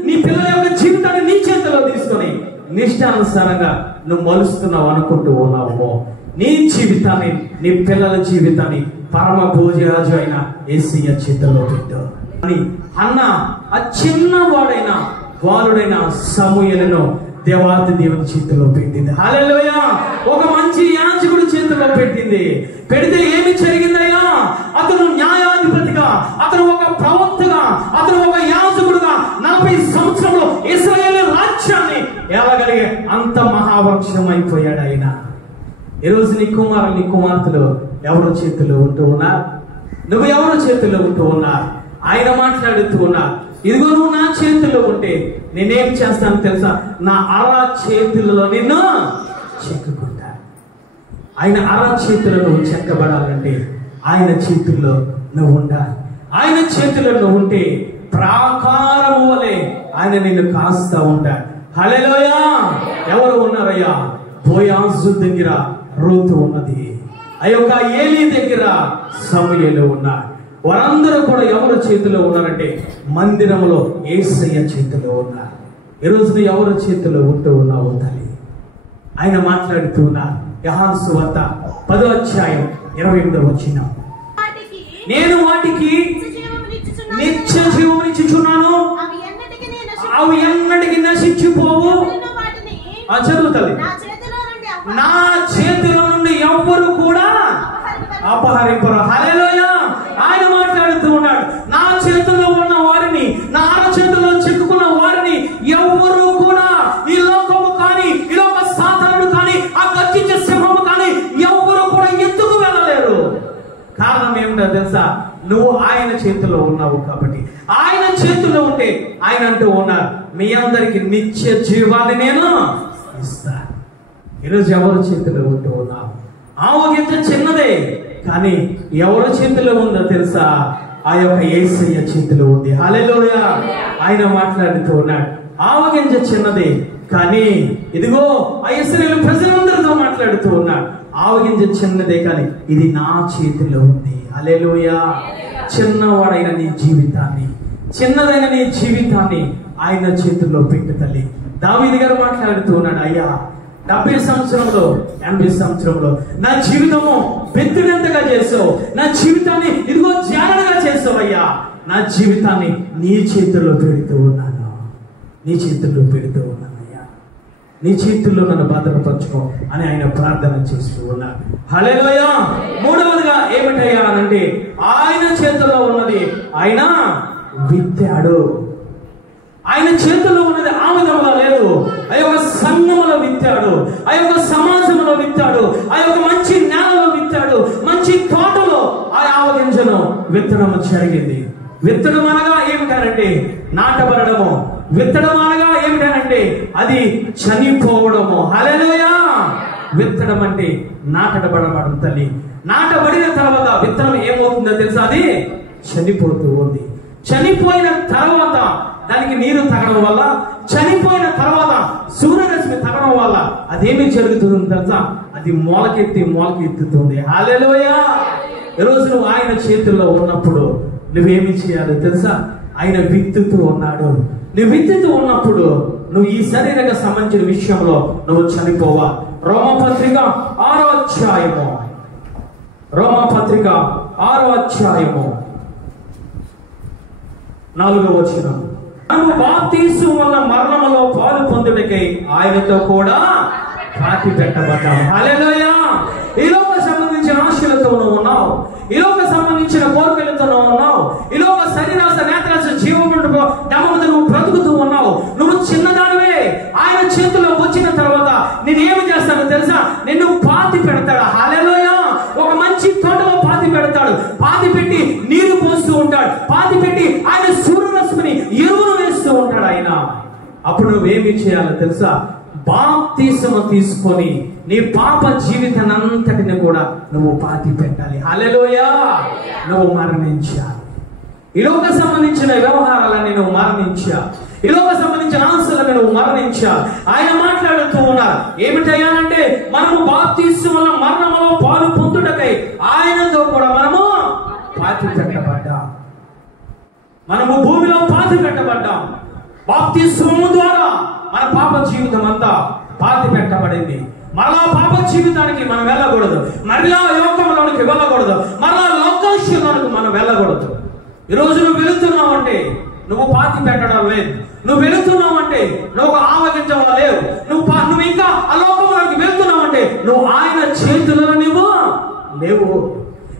నీ పిల్లల యొక్క జీవితాన్ని నీ చేతిలో తీసుకొని నిష్టానుసారంగా నువ్వు మలుస్తున్నావు అనుకుంటూ ఉన్నావు. నీ జీవితాన్ని, నీ పిల్లల జీవితాన్ని పరమ భోజరాజు అయిన యేసయ్య చేతిలో పెట్టు అని అన్న ఆ చిన్నవాడైన వారుడైన సమూయేలును దేవాతి దేవుని చేతిలో పెట్టింది. హల్లెలూయా. ఒక మంచి యాజకుడి చేతిలో పెట్టింది. పెడితే ఏమి జరిగిందయ్యా? అతను న్యాయాధిపతిగా, అతను ఒక ప్రవక్తగా, అతను పెట్టాడు ఆయన. ఈరోజు నీ కుమారులు నీ కుమార్తెలు ఎవరి చేతుల్లో ఉంటూ ఉన్నారు? నువ్వు ఎవరి చేతుల్లో ఉంటూ ఉన్నారు? ఆయన మాట్లాడుతూ ఉన్నారు, ఇదిగో నువ్వు నా చేతుల్లో ఉంటే నేనేం చేస్తాను తెలుసా? నా అర చేతులలో నిన్ను చెక్కుకుంటా. ఆయన అర చేతుల్లో నువ్వు చెక్కబడాలంటే ఆయన చేతుల్లో నువ్వు ఉండాలి. ఆయన చేతుల్లో నువ్వు ఉంటే ప్రాకారము వలె ఆయన నిన్ను కాస్తా ఉంటాడు. హల్లెలూయా! ఎవరు ఉన్నారయ్యా? బోయాజు దగ్గర రూతు ఉన్నది, ఆ యొక్క ఏలీ దగ్గర సమూయేలు ఉన్నారు. వారందరూ కూడా ఎవరి చేతిలో ఉన్నారంటే మందిరంలో యేసయ్య చేతిలో ఉన్నారు. ఈరోజు ఎవరి చేతిలో ఉంటూ ఉన్నావు తల్లి? ఆయన మాట్లాడుతూ ఉన్నారు. యోహాను సువార్త 10వ అధ్యాయం 28వ వచనం, నేను వాటికి నిత్య జీవమునిచ్చుచున్నాను, అవి ఎన్నటికి నశించిపోవు. చదువుతుంది, నా చేతిలో నుండి ఎవ్వరు కూడా అపహరింపరు. హల్లెలూయా! ఆయన మాట్లాడుతూ ఉన్నాడు, నా చేతుల్లో ఉన్న వారిని, నా అరచేతుల్లో చిక్కుకున్న వారిని ఎవ్వరు కూడా ఈ లోకము కానీ, ఈ లోక సాతానుడు కానీ, ఆ గర్జించే సింహము కానీ ఎవ్వరు కూడా ఎత్తుకు వెళ్ళలేరు. కారణం ఏమిటో తెలుసా? నువ్వు ఆయన చేతిలో ఉన్నావు కాబట్టి. ఆయన చేతిలో ఉంటే ఆయన అంటూ ఉన్నారు, మీ అందరికి నిత్య జీవాన్ని నేను ఇస్తా. ఈరోజు ఎవరి చేతిలో ఉంటూ ఉన్నావు? ఆవగింజ చిన్నదే, కానీ ఎవరి చేతిలో ఉందో తెలుసా? ఆ యొక్క యేసయ్య చేతిలో ఉంది. హల్లెలూయా! ఆయన మాట్లాడుతూ ఉన్నాడు, ఆవగింజ చిన్నదే, కానీ ఇదిగో ఆ ఇశ్రాయేలు ప్రజలందరితో మాట్లాడుతూ ఉన్నాడు, ఆవగింజ చిన్నదే కానీ ఇది నా చేతిలో ఉంది. హల్లెలూయా! చిన్నవాడైన నీ జీవితాన్ని, చిన్నదైన నీ జీవితాన్ని ఆయన చేతుల్లో పెట్టు తల్లి. దావీదు గారు మాట్లాడుతూ ఉన్నాడు, అయ్యా 70 సంవత్సరంలో 80 సంవత్సరంలో నా జీవితము బెత్తుడంతగా చేసావు, నా జీవితాన్ని ఇదిగో జాగ్రత్తగా చేసావు అయ్యా, నా జీవితాన్ని నీ చేతుల్లో పెడుతూ ఉన్నాను, నీ చేతుల్లో పెడుతూ ఉన్నాను అయ్యా, నీ చేతుల్లో నన్ను భద్రపరచుకో అని ఆయన ప్రార్థన చేస్తూ ఉన్నారు. హల్లెలూయా! మూడవదిగా ఏమిటయ్యా అనంటే ఆయన చేతుల్లో ఉన్నది ఆయన విత్తాడు. ఆయన చేతుల్లో ఉన్నది ఆ విధంగా లేదు, ఆ యొక్క సంఘములో విత్తాడు, ఆ యొక్క సమాజంలో విత్తాడు, ఆ యొక్క మంచి నేలలో విత్తాడు, మంచి తోటలో ఆ ఆవగింజను విత్తడము జరిగింది. విత్తడం అనగా ఏమిటంటే నాటబడము, విత్తడం అనగా ఏమిటంటే అది చనిపోవడము. హల్లెలూయా! విత్తడం అంటే నాటబడడం తల్లి. నాటబడిన తర్వాత విత్తనం ఏమవుతుందో తెలుసా? అది చనిపోతూ ఉంది. చనిపోయిన తర్వాత దానికి నీరు తగడం వల్ల, చనిపోయిన తర్వాత సూర్యరశ్మి తగడం వల్ల అదేమి జరుగుతుందో తెలుసా? అది మొలకెత్తుతుంది. హల్లెలూయా! ఈరోజు నువ్వు ఆయన చేతుల్లో ఉన్నప్పుడు నువ్వేమి చేయాలో తెలుసా? ఆయన విత్తుతూ ఉన్నాడు. నువ్వు విత్తుతూ ఉన్నప్పుడు నువ్వు ఈ శరీరంగా సంబంధించిన విషయంలో నువ్వు చనిపోవా. రోమపత్రిక 6వ అధ్యాయము, రోమపత్రిక 6వ అధ్యాయము 4వ వచనం, మనము బాప్తిస్మము వలన మరణములో పాలు పొందుటకై ఆయనతో కూడా పాతి పెట్టబడ్డాము. హల్లెలూయా! ఈ లోక సంబంధించిన ఆశలతో నువ్వు ఉన్నావు, ఈ లోక సంబంధించిన కోరికలతో నువ్వు ఉన్నావు, ఈ లోక శరీరాశ నేత్రాశ జీవముతో నువ్వు బ్రతుకుతూ ఉన్నావు. నువ్వు చిన్నదానివే. ఆయన చేతిలో వచ్చిన తర్వాత నేనేమి చేస్తానో తెలుసా? నిన్ను పాతి పెడతాడు. హల్లెలూయా! ఒక మంచి తోటలో పాతి పెడతాడు. పాతి పెట్టి నీరు పోస్తూ ఉంటాడు. పాతి పెట్టి ఆయన సూర్యరశ్మిని ఎరువును వేస్తూ ఉంటాడు ఆయన. అప్పుడు నువ్వేమి చేయాలో తెలుసా? బాప్తిస్మము తీసుకొని నీ పాప జీవితాన్ని అంతటిని కూడా నువ్వు పాతి పెట్టాలి. హల్లెలూయా! నువ్వు మరణించాలి. ఈ లోక సంబంధించిన వ్యవహారాలన్నీ నువ్వు మరణించాలి. ఈ లోక సంబంధించిన ఆశలను నువ్వు మరణించాలి. ఆయన మాట్లాడుతూ ఉన్నారు, ఏమిటయ్యానంటే మనము బాప్తిస్మము వలన మరణములో పాలు పొందుటకై ఆయనతో కూడా మనము పాతి పెట్టబడ్డాం. మనము భూమిలో పాతి పెట్టబడ్డాం. బాప్తిస్మము ద్వారా మన పాప జీవితం అంతా పాతి పెట్టబడింది. మరలా పాప జీవితానికి మనం వెళ్ళకూడదు, మరలా లోకంలోనికి వెళ్ళకూడదు, మరలా లోకాశయంలోనికి మనం వెళ్ళకూడదు. ఈరోజు నువ్వు వెళుతున్నావు అంటే నువ్వు పాతి పెట్టడం లేదు. నువ్వు వెళుతున్నావు అంటే నువ్వు ఆవగించవా లేవు. నువ్వు ఇంకా ఆ లోకంలోకి వెళ్తున్నావు అంటే నువ్వు ఆయన చేతుల్లో నువ్వు లేవు.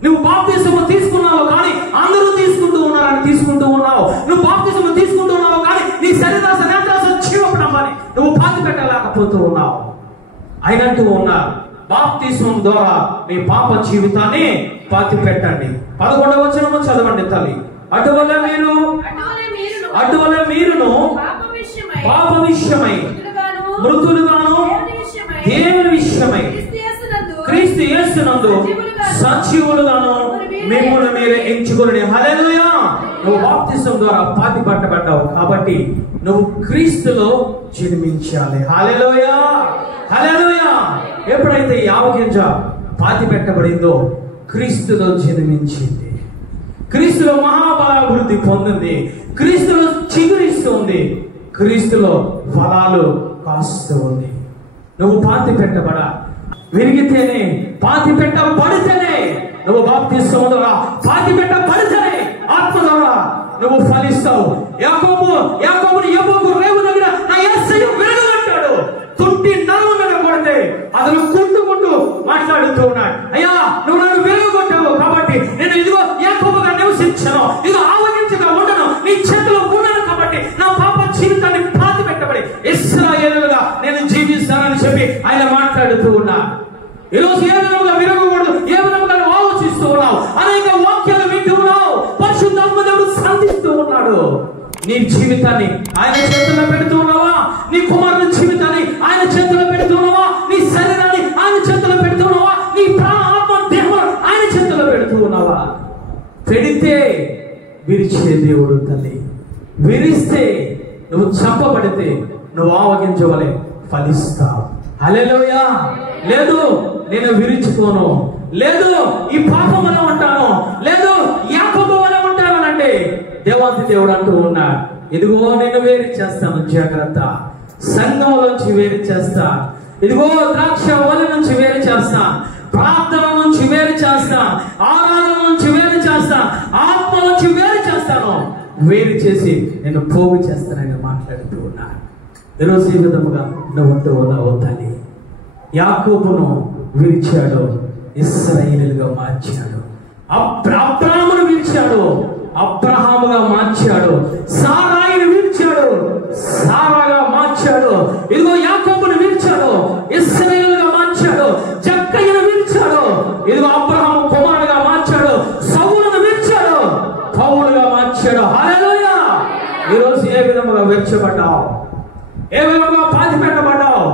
నువ్వు బాప్తిస్మము తీసుకున్నావు కానీ అందరూ తీసుకుంటూ ఉన్నారని తీసుకుంటూ ఉన్నావు. నువ్వు బాప్తిస్మము తీసుకుంటూ ఉన్నావు కానీ నీ శరీరాశ నేత్రాశ జీవపడమని నువ్వు పాతి పెట్టలేకపోతూ ఉన్నావు. ఆయన అంటూ ఉన్నారు, బాప్తిస్మం ద్వారా మీ పాప జీవితాన్ని పాతి పెట్టండి. 11వ వచనము చదవండి తల్లి. అటువల్ల మీరును పాప విషయమై మృతులుగాను దేవుని విషయమై క్రీస్తు యేసునందు సజీవులుగాను మిమ్మల్ని మీరే ఎంచుకొని. హల్లెలూయా. నువ్వు బాప్తిస్మం ద్వారా పాతి పట్టబడ్డావు కాబట్టి నువ్వు క్రీస్తులో జన్మించాలి. హల్లెలూయా, హల్లెలూయా. ఎప్పుడైతే ఈ ఆవగింజ పాతి పెట్టబడిందో క్రీస్తులో జన్మించింది, క్రీస్తులో మహాబలాభివృద్ధి పొందింది, క్రీస్తులో చిగురిస్తుంది, క్రీస్తులో ఫలాలు కాస్తూ ఉంది. నువ్వు పాతి పెట్టబడ విరిగితేనే, పాతి పెట్టబడితేనే, నువ్వు బాప్తిస్మం ద్వారా పాతి పెట్టబడితేనే ఆత్మ ద్వారా నువ్వు ఫలిస్తావు. యాకోబుని రేవు దగ్గర నా యేసయ్య విరగొట్టాడు. తుంటి నరువు మీద కొడితే అతను కుంటూ మాట్లాడుతూ ఉన్నాడు, అయ్యా నువ్వు నన్ను విరగొట్టావు కాబట్టి నేను ఇదిగో యాకోబుగా నివసించను, ఇదిగో ఆవగించగా ఉండను, నీ చేతిలో ఉన్నాను కాబట్టి నా పాప జీవితాన్ని పాతి పెట్టబడి ఇశ్రాయేలుగా నేను జీవిస్తానని చెప్పి ఆయన మాట్లాడుతూ ఉన్నాడు. ఈరోజు ఏ విధంగా విరగకూడదు, ఏ విధంగా ఆలోచిస్తూ ఉన్నావు, అనేక వాక్యాలు వింటూ ఉన్నావు, పరిశుద్ధాత్మ దేవుడు సంధిస్తూ ఉన్నాడు. నీ జీవితాన్ని ఆయన చేతుల్లో పెడుతూ ఉన్నావా? నీ కుమారుని జీవితాన్ని ఆయన చేతుల్లో పెడుతున్నావా? నీ శరీరాన్ని ఆయన చేతుల్లో పెడుతున్నావా? నీ ప్రాణ ఆత్మ దేహం ఆయన చేతుల్లో పెడుతూ ఉన్నావా? పెడితే విరిచే దేవుడు తల్లి, విరిస్తే నువ్వు చంపబడితే నువ్వు ఆవగించవలే ఫలిస్తావు. హల్లెలూయా. లేదు నేను విరుచుకోను, లేదు ఈ పాపం వల్ల ఉంటాను, లేదు యాకోబు వల్ల ఉంటాను అంటే దేవాది దేవుడు అంటూ ఉన్నాడు, ఇదిగో నేను వేరు చేస్తాను, జాగ్రత్త. సంఘంలోంచి వేరు చేస్తా, ఇదిగో ద్రాక్ష వలి నుంచి వేరు చేస్తా, ప్రార్థన నుంచి వేరు చేస్తా, ఆరాధన నుంచి వేరు చేస్తా, ఆత్మ నుంచి వేరు చేస్తాను, వేరు చేసి నేను పోగు చేస్తానని మాట్లాడుతూ ఉన్నాను. ఈరోజు ఈ విధముగా నువ్వు ఉంటూ ఉన్నావు తల్లి. యాకోబును విరిచాడు, ఇశ్రాయేలుగా మార్చాడు. అబ్రాహామును విరిచాడు, అబ్రహాముగా మార్చాడు. సారాయిని విరిచాడు, సారాగా మార్చాడు. ఇదిగో యాకోబును విరిచాడు, ఇశ్రాయేలుగా మార్చాడు. జక్కయ్యను విరిచాడు, ఇదిగో అబ్రహాము కుమారుడుగా మార్చాడు. సౌలును విరిచాడు, పౌలుగా మార్చాడు. హల్లెలూయా. ఈరోజు ఏ విధముగా విరచబడ్డావు, ఏ విధంగా పాతి పెట్టబడ్డావు?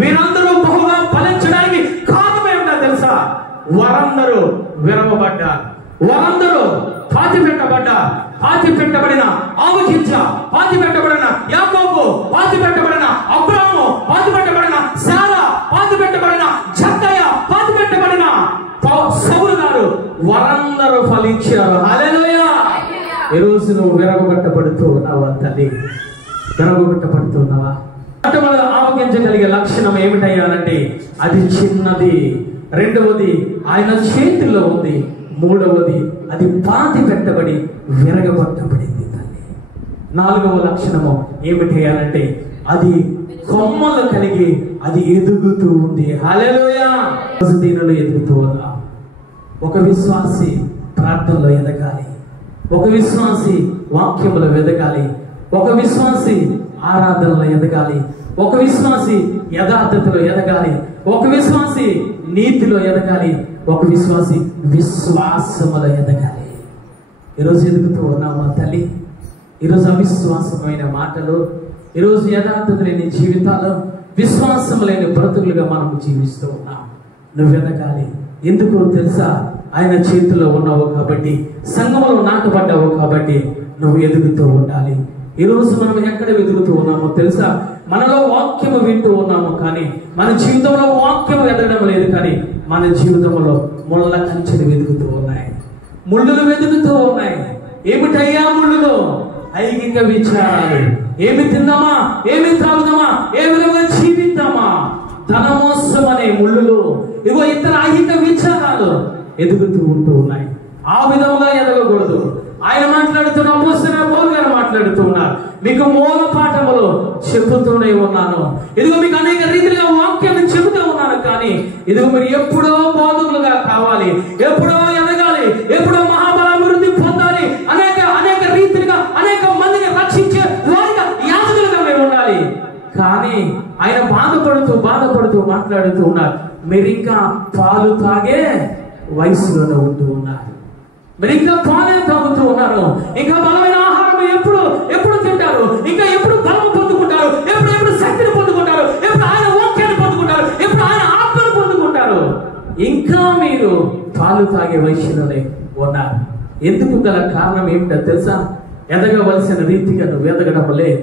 వీరందరూ బహుగా ఫలించడానికి కారణం ఏమిటో తెలుసా? వారందరూ విరవబడ్డారు, వారందరూ పాతి పెట్టబడ్డారు. పాతి పెట్టబడిన ఆవగింజ, పాతి పెట్టబడిన యాకోబు, పాతి పెట్టబడిన అబ్రాహాము, పాతి పెట్టబడిన శారా, పాతి పెట్టబడిన జక్కయ్య, పాతి పెట్టబడిన సౌలు గారు, వారందరూ ఫలించారు. హల్లెలూయా. ఈరోజు నువ్వు విరవబట్టబడుతూ ఉన్నావా తల్లి? విరవబట్టబడుతున్నావా? ఆవగించగలిగే లక్షణం ఏమిటయ్యానంటే అది చిన్నది, రెండవది ఆయన చేతిలో ఉంది, మూడవది అది పాతి పెట్టబడి విరగబట్టబడింది తల్లి. నాలుగవ లక్షణము ఏమిటయ్యానంటే అది కొమ్మలు కలిగి అది ఎదుగుతూ ఉంది. హల్లెలూయా. దీనిలో ఎదుగుతూ ఉన్నా. ఒక విశ్వాసి ప్రార్థనలో ఎదగాలి, ఒక విశ్వాసి వాక్యములో ఎదగాలి, ఒక విశ్వాసి ఆరాధనలో ఎదగాలి, ఒక విశ్వాసి యథార్థతలో ఎదగాలి, ఒక విశ్వాసి నీతిలో ఎదగాలి, ఒక విశ్వాసి విశ్వాసములో ఎదగాలి. ఈరోజు ఎదుగుతూ ఉన్నామా తల్లి? ఈరోజు అవిశ్వాసమైన మాటలు, ఈరోజు యథార్థత లేని జీవితాలు, విశ్వాసం లేని బ్రతుకులుగా మనం జీవిస్తూ ఉన్నాం. నువ్వు ఎదగాలి. ఎందుకు తెలుసా? ఆయన చేతిలో ఉన్నావు కాబట్టి, సంఘంలో నాటబడ్డావు కాబట్టి నువ్వు ఎదుగుతూ ఉండాలి. ఈరోజు మనం ఎక్కడ ఎదుగుతూ ఉన్నామో తెలుసా? మనలో వాక్యము వింటూ ఉన్నాము కానీ మన జీవితంలో వాక్యము ఎదగడం లేదు. కానీ మన జీవితంలో ముళ్ళ కంచెలు వెతుకుతూ ఉన్నాయి, ముళ్ళులు వెతుకుతూ ఉన్నాయి. ఏమిటయ్యా ముళ్ళులు? ఐగిక విచారాలు. ఏమి తిందామా, ఏమి త్రాగుదామా, ఏ విధంగా జీవిద్దామా, ధనమోసం అనే ముళ్ళులు, ఇగో ఇతర ఐహిక విచారాలు ఎదుగుతూ ఉంటూ ఉన్నాయి. ఆ విధంగా ఎదగకూడదు. ఆయన మాట్లాడుతున్న అపోస్తలుడైన పౌలు గారు మాట్లాడుతూ ఉన్నారు, మీకు మూల పాఠములు చెబుతూనే ఉన్నాను, ఇదిగో మీకు అనేక రీతిగా వాక్యాన్ని చెబుతూ ఉన్నాను. కానీ ఇదిగో మీరు ఎప్పుడో బోధకులుగా కావాలి, ఎప్పుడో ఎదగాలి, ఎప్పుడో మహాబలాభివృద్ధి పొందాలి, అనేక అనేక రీతిగా అనేక మందిని రక్షించే వారిగా యాజకులుగా మీరు ఉండాలి. కానీ ఆయన బాధపడుతూ మాట్లాడుతూ ఉన్నారు, మీరు ఇంకా పాలు తాగే వయసులోనే ఉంటూ ఉన్నారు, మీరు ఇంకా పాలే తాగుతూ ఉన్నారు, ఇంకా బలమైన ఆహారం ఎప్పుడు తింటారు, ఇంకా ఎప్పుడు బలం పొందుకుంటారు, ఎప్పుడు శక్తిని పొందుకుంటారు, ఎప్పుడు ఆయన వాక్యాన్ని పొందుకుంటారు, ఎప్పుడు ఆయన ఆత్మను పొందుకుంటారు. ఇంకా మీరు పాలు తాగే వయసులోనే ఉన్నారు. ఎందుకు గల కారణం ఏమిటో తెలుసా? ఎదగవలసిన రీతిగా నువ్వు ఎదగడం లేదు.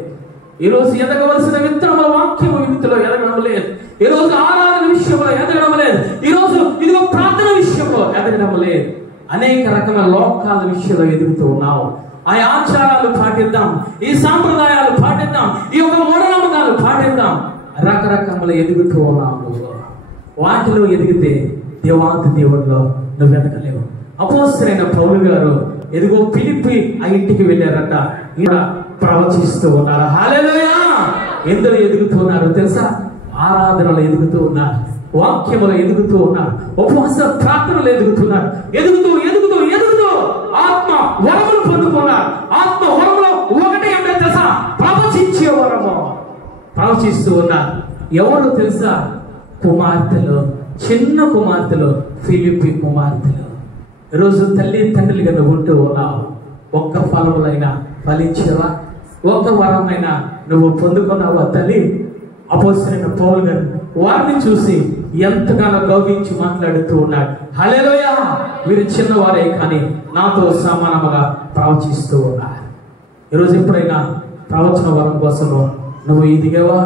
ఈరోజు ఎదగవలసిన విత్తనముల వాక్యము విత్తులో ఎదగడం లేదు. ఈరోజు ఆరాధన విషయంలో ఎదగడం లేదు. ఈరోజు ఇదిగో ప్రార్థన విషయంలో ఎదగడం లేదు. అనేక రకమైన లోకాల విషయంలో ఎదుగుతూ ఉన్నావు. ఆ ఆచారాలు పాటిద్దాం, ఈ సాంప్రదాయాలు పాటిద్దాం, ఈ యొక్క మూఢనమ్మకాలు పాటిద్దాం. రకరకములు ఎదుగుతూ ఉన్నావు. వాటిలో ఎదిగితే దేవాంతి దేవుడిలో నువ్వు ఎదగలేవు. అపోస్తలుడైన పౌలు గారు ఎదుగో ఫిలిప్పీ ఆ ఇంటికి వెళ్ళారట, ఇలా ప్రవచిస్తూ ఉన్నారు. హల్లెలూయా! ఎందులో ఎదుగుతున్నారు తెలుసా? ఆరాధనలో ఎదుగుతూ ఉన్నారు, వాక్యములో ఎదుగుతూ ఉన్నారు, ఉపవాస ప్రార్థనలు ఎదుగుతున్నారు. ఎదుగుతూ ఎదుగుతూ ఎదుగుతూ ఆత్మ వరములు పొందుకున్నారు. ఆత్మ వరములో ఒకటి ఏమిటో తెలుసా? ప్రవచించే వరము. ప్రవచిస్తూ ఉన్నారు. ఎవరు తెలుసా? కుమార్తెలు, చిన్న కుమార్తెలు, ఫిలిప్పీ కుమార్తెలు. ఈరోజు తల్లి తండ్రులుగా నువ్వు ఉంటూ ఉన్నావు. ఒక్క ఫలములైనా ఫలించేవా? ఒక్క వరమైనా నువ్వు పొందుకున్నావా తల్లి? అపోస్తలుడైన పౌలు గారు వారిని చూసి ఎంతగానో గౌరవించి మాట్లాడుతూ ఉన్నాడు. హల్లెలూయా! వీరు చిన్నవారే కానీ నాతో సమానముగా ప్రవచిస్తూ ఉన్నారు. ఈరోజు ఎప్పుడైనా ప్రవచన వరం కోసమో నువ్వు ఎదిగావా?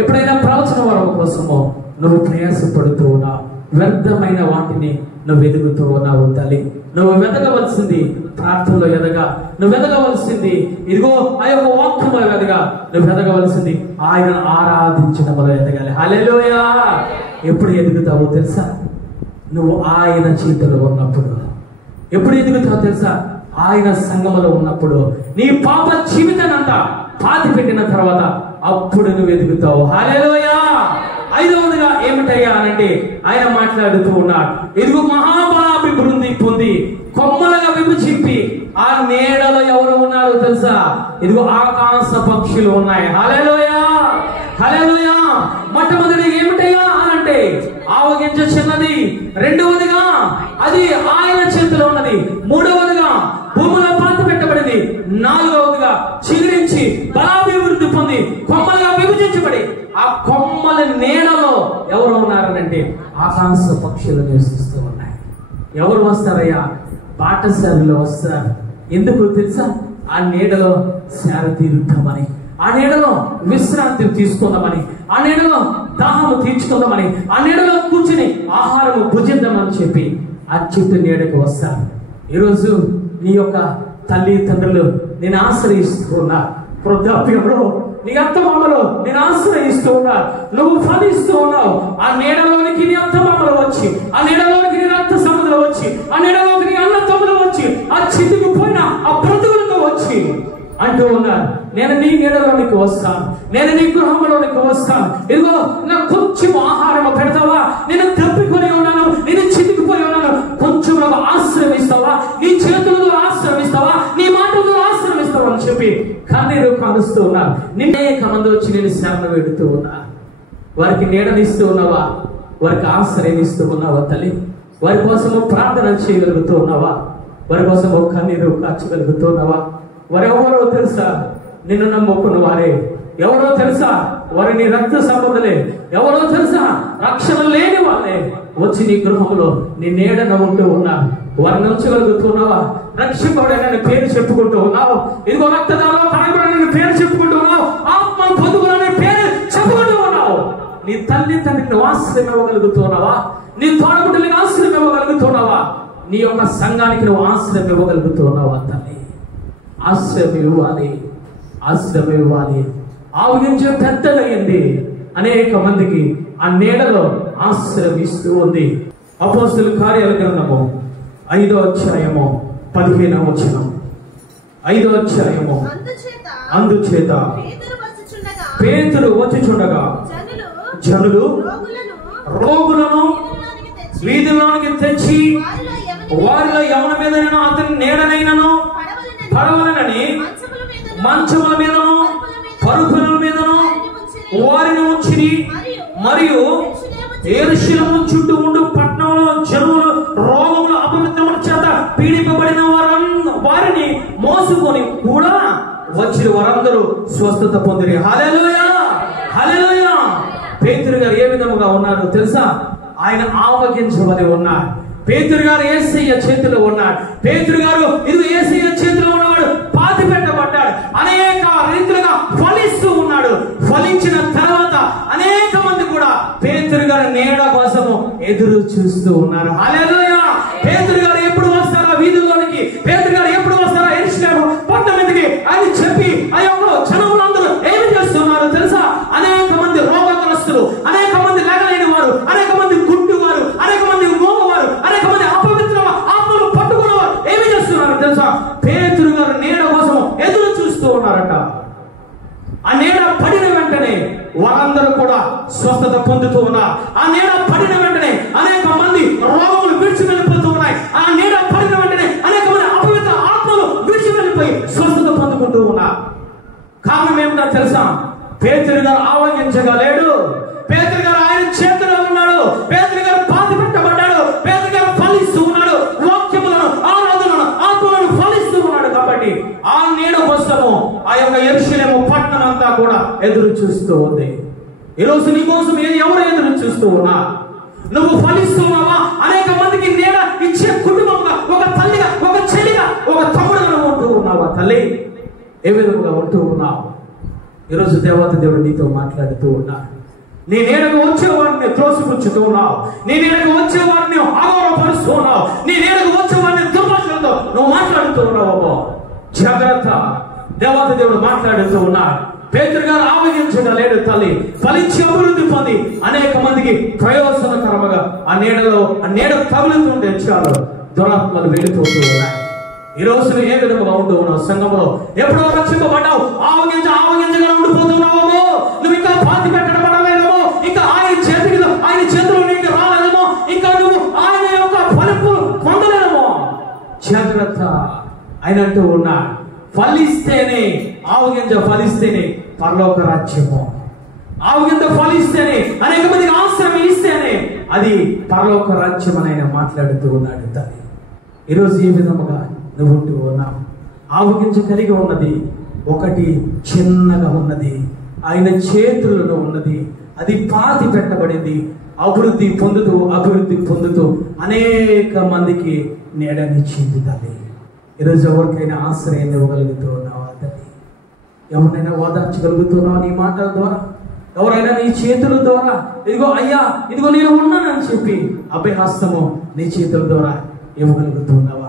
ఎప్పుడైనా ప్రవచన వరం కోసమో నువ్వు ప్రయాసపడుతూ ఉన్నావు? వ్యర్థమైన వాటిని నువ్వు ఎదుగుతూ ఉన్నావు తల్లి. నువ్వు వెదగవలసింది ప్రార్థనలో ఎదగా, నువ్వు వెదగవలసింది ఇదిగో ఆ యొక్క వాక్యంలో ఎదగా, నువ్వు వెదగవలసింది ఆయన ఆరాధించడంలో ఎదగాలి. హల్లెలూయా! ఎప్పుడు ఎదుగుతావో తెలుసా? నువ్వు ఆయన చేతిలో ఉన్నప్పుడు. ఎప్పుడు ఎదుగుతావో తెలుసా? ఆయన సంఘములో ఉన్నప్పుడు. నీ పాప జీవితానంతా పాతి పెట్టిన తర్వాత అప్పుడు నువ్వు ఎదుగుతావు. హల్లెలూయా! ఐదవదిగా ఏమిటయ్యా అనంటే ఆయన మాట్లాడుతూ ఉన్నాడు, ఇదిగో మహాబలాభివృద్ధి పొంది కొమ్మలుగా విభజింపి ఆ నీడలో ఎవరు ఉన్నారు తెలుసా? ఇదిగో ఆకాశ పక్షులు ఉన్నాయి. హల్లెలూయా! హల్లెలూయా! మొట్టమొదటి ఏమిటయ్యా అనంటే ఆవగింజ చిన్నది, రెండవదిగా అది ఆయన చేతిలో ఉన్నది, మూడవదిగా భూమిలో పాతి పెట్టబడింది, నాలుగవదిగా చిగురించి బలాభివృద్ధి పొంది కొమ్మలుగా విభజించబడి ఆ కొమ్మల నీడలో ఎవరు ఉన్నారనంటే ఆకాశ పక్షులు నివసిస్తూ ఉన్నాయి. ఎవరు వస్తారయ్యా? బాటసారిలో వస్తారు. ఎందుకు తెలుసా? ఆ నీడలో సేద తీరుద్దామని, ఆ నీడలో విశ్రాంతి తీసుకుందామని, ఆ నీడలో దాహము తీర్చుకుందామని, ఆ నీడలో కూర్చుని ఆహారము భుజిద్దామని చెప్పి ఆ చెట్టు నీడకు వస్తారు. ఈరోజు నీ యొక్క తల్లి తండ్రులు నేను ఆశ్రయిస్తూ ఉన్నా. వృద్ధాప్యంలో నీ అత్తమామలో నేను ఆశ్రయిస్తూ ఉన్నా. నువ్వు ఫలిస్తూ ఉన్నావు. ఆ నీడలోనికి నీ అత్తమామలు వచ్చి, ఆ నీడలోనికి నీ రక్త సముద్రం వచ్చి, ఆ నీడలోకి నీ అన్న తమ్ములు వచ్చి, ఆ చితికిపోయిన ఆ బ్రతుకులతో వచ్చి అంటూ ఉన్నారు, నేను నీ నీడలోనికి వస్తాను, నేను నీ గృహంలోనికి వస్తాను. ఇదిగో నాకు కొంచెం ఆహారం పెడతావా? నేను తప్పికొని ఉన్నాను, నేను చితికిపోయి ఉన్నాను, కొంచెం నాకు ఆశ్రమిస్తావా? నీ చేతులతో ఆశ్రమిస్తావా? నీ మాటలతో ఆశ్రమిస్తావా అని చెప్పి కన్నీరు కాలుస్తూ ఉన్నారు. అనేక మంది వచ్చి నేను శరణ పెడుతూ ఉన్నా. వారికి నీడనిస్తూ ఉన్నావా? వారికి ఆశ్రయమిస్తూ ఉన్నావా తల్లి? వారి కోసము ప్రార్థన చేయగలుగుతూ ఉన్నావా? వారి కోసము కన్నీరు కార్చగలుగుతూ ఉన్నావా? వారెవరో తెలుసా? నిన్ను నమ్ముకున్న వారే. ఎవరో తెలుసా? వారి నీ రక్త సంబంధులే. ఎవరో తెలుసా? రక్షణ లేని వాళ్ళే వచ్చి నీ గృహంలో నీ నీడన ఉంటూ ఉన్నారు. వారిని ఉంచగలుగుతున్నావా? రక్షింపబడిన పేరు చెప్పుకుంటూ ఉన్నావు. ఇదిగో రక్తదానం పడబడిన పేరు చెప్పుకుంటూ ఉన్నావు. ఆత్మ పొందుకునే పేరు చెప్పుకుంటూ ఉన్నావు. నీ తల్లి తండ్రికి ఆశ్రయం ఇవ్వగలుగుతున్నావా? నీ తోడబుట్టులకు ఆశ్రయం ఇవ్వగలుగుతున్నావా? నీ యొక్క సంఘానికి నువ్వు ఆశ్రయం ఇవ్వగలుగుతున్నావా తల్లి? ఆశ్రయం ఇవ్వాలి, ఆశ్రయం ఇవ్వాలి. ఆవగించే పెద్దదయ్యింది, అనేక మందికి ఆ నీడలో ఆశ్రయం ఇస్తూ ఉంది. అపోస్తలుల కార్యాల గ్రంథము 5వ అధ్యాయము 15వ వచనం. 5వ అధ్యాయము. అందుచేత పేతురు వచ్చుచుండగా జనులు రోగులను వీధుల్లోనికి తెచ్చి వారిలో ఎవరి మీద అతని నీడనైనను పడవలనని మంచముల మీదను పరుపుల మీదను వారిని ఉంచి మరియు యెరూషలేము చుట్టూ ఉండు పట్టణంలో జనులు రోగములు అపవిత్రముల చేత పీడింపబడిన వారిని మోసుకొని కూడా వచ్చిన వారందరూ స్వస్థత పొందిరి. హల్లెలూయా, హల్లెలూయా. పేతురు గారు ఏ విధముగా ఉన్నారో తెలుసా? ఆయన ఆవగించబడి ఉన్నారు. పేతురు గారు యేసయ్య చేతిలో ఉన్నాడు. పేతురు గారు ఇది యేసయ్య చేతిలో ఉన్నవాడు, పాతి పెట్టబడ్డాడు, అనేక రీతిలుగా ఫలిస్తూ ఉన్నాడు. ఫలించిన తర్వాత అనేక మంది కూడా పేతురు గారి నీడ కోసము ఎదురు చూస్తూ ఉన్నారు. హల్లెలూయా. పేతురు గారు ఎప్పుడు వస్తారా వీధుల్లోనికి? పేతురు గారు ఎప్పుడు వస్తారా యెరూషలేము పట్టణానికి అని చెప్పి ఆ యొక్క జనములందరూ ఏమి చేస్తున్నారు తెలుసా? అనేక మంది రోగగ్రస్తులు, అనేక మంది లేగలేని వారు, అనేక మంది గుడ్డివారు, అనేక మంది మోగవారు, అనేక మంది అపవిత్ర ఆత్మలు పట్టుకున్నవారు ఏమి చేస్తున్నారు తెలుసా? పేతురు గారు నీడ కోసం ఎదురు చూస్తూ ఉన్నారట. ఆ నీడ పడిన వెంటనే వారందరూ కూడా స్వస్థత పొందుతూ ఉన్నారు. ఆ నీడ పడిన వెంటనే అనేక మంది రోగములు విడిచి వెళ్ళిపోతూ ఉన్నాయి. ఆ నీడ పడిన వెంటనే అనేక మంది అపవిత్ర ఆత్మలు విడిచి వెళ్ళిపోయి స్వస్థత పొందుకుంటూ ఉన్నారు. కారణం ఏమిటో తెలుసా? పేతురు గారు ఆవగించగలేడు. పేతురు గారు ఆయన చేతిలో ఉన్నాడు. పేతురు గారు పాతి పెట్టబడ్డాడు. పేతురు గారు ఫలిస్తూ ఉన్నాడు. వాక్యములను, ఆరాధనలను, ఆత్మలను ఫలిస్తూ ఉన్నాడు. కాబట్టి ఆ నీడ కోసము ఆ యొక్క యెరూషలేము పట్టణం అంతా కూడా ఎదురు చూస్తూ ఉంది. ఈరోజు నీ కోసం ఎవరు ఎదురు చూస్తూ ఉన్నా? నువ్వు ఫలిస్తున్నావా? అనేక మందికి నీడ ఇచ్చే కుటుంబంగా, ఒక తల్లిగా, ఒక చెల్లిగా, ఒక తమ్ముడుగా ఉంటూ ఉన్నావా? తల్లి ఏ విధముగా ఉంటూ ఉన్నావు? ఈరోజు దేవత దేవుడు నీతో మాట్లాడుతూ ఉన్నాడు. నీ నీడకు వచ్చేవాడిని త్రోసిపుచ్చుతూ ఉన్నావు. నీ నీడకు వచ్చేవాడిని ఆగౌరవపరుస్తూ ఉన్నావు. నీ నీడకు వచ్చేవాడిని దుర్భాషలతో నువ్వు మాట్లాడుతూ ఉన్నావు. జాగ్రత్త. దేవత దేవుడు మాట్లాడుతూ ఉన్నాడు. పేతురు గారు ఆవగించగలేడు. తల్లి ఫలించి అభివృద్ధి పొంది అనేక మందికి ప్రయోజనకరముగా ఆ నీడ తగులుతుంటే చాలు దురాత్మలు వెళ్ళిపోతూ ఉన్నాయి. ఈ రోజు నువ్వు ఏ విధంగా ఉంటూ ఉన్నావు? సంఘంలో ఎప్పుడో రక్షింపబడ్డావు, ఆవగించగా ఉండిపోతున్నావు. నువ్వు ఇంకా పాతి పెట్టబడలేదేమో, ఇంకా ఆయన చేతిలో నీకు రాలేదేమో, ఇంకా నువ్వు ఆయన యొక్క ఫలింపు పొందలేదేమో. జాగ్రత్త. ఆయన అంటూ ఉన్నా, ఫలిస్తేనే ఆవగింజ ఫలిస్తేనే పరలోక రాజ్యము. ఆవగింజ ఫలిస్తేనే అనేక మందికి ఆశ్రయం ఇస్తేనే అది పరలోక రాజ్యం అని ఆయన మాట్లాడుతూ ఉన్నాడు. తల్లి ఈరోజు ఏ విధముగా నువ్వు ఉంటూ ఉన్నావు? ఆవగింజ కలిగి ఉన్నది ఒకటి చిన్నగా ఉన్నది, ఆయన చేతులలో ఉన్నది, అది పాతి పెట్టబడింది. అభివృద్ధి పొందుతూ అనేక మందికి నీడనిచ్చింది. తల్లి ఈరోజు ఎవరికైనా ఆశ్రయం ఇవ్వగలుగుతూ ఉన్నావా? తల్లి ఎవరైనా ఓదార్చగలుగుతున్నావా నీ మాటల ద్వారా? ఎవరైనా నీ చేతుల ద్వారా ఇదిగో అయ్యా, ఇదిగో నేను ఉన్నానని చెప్పి అభయహస్తము నీ చేతుల ద్వారా ఇవ్వగలుగుతున్నావా?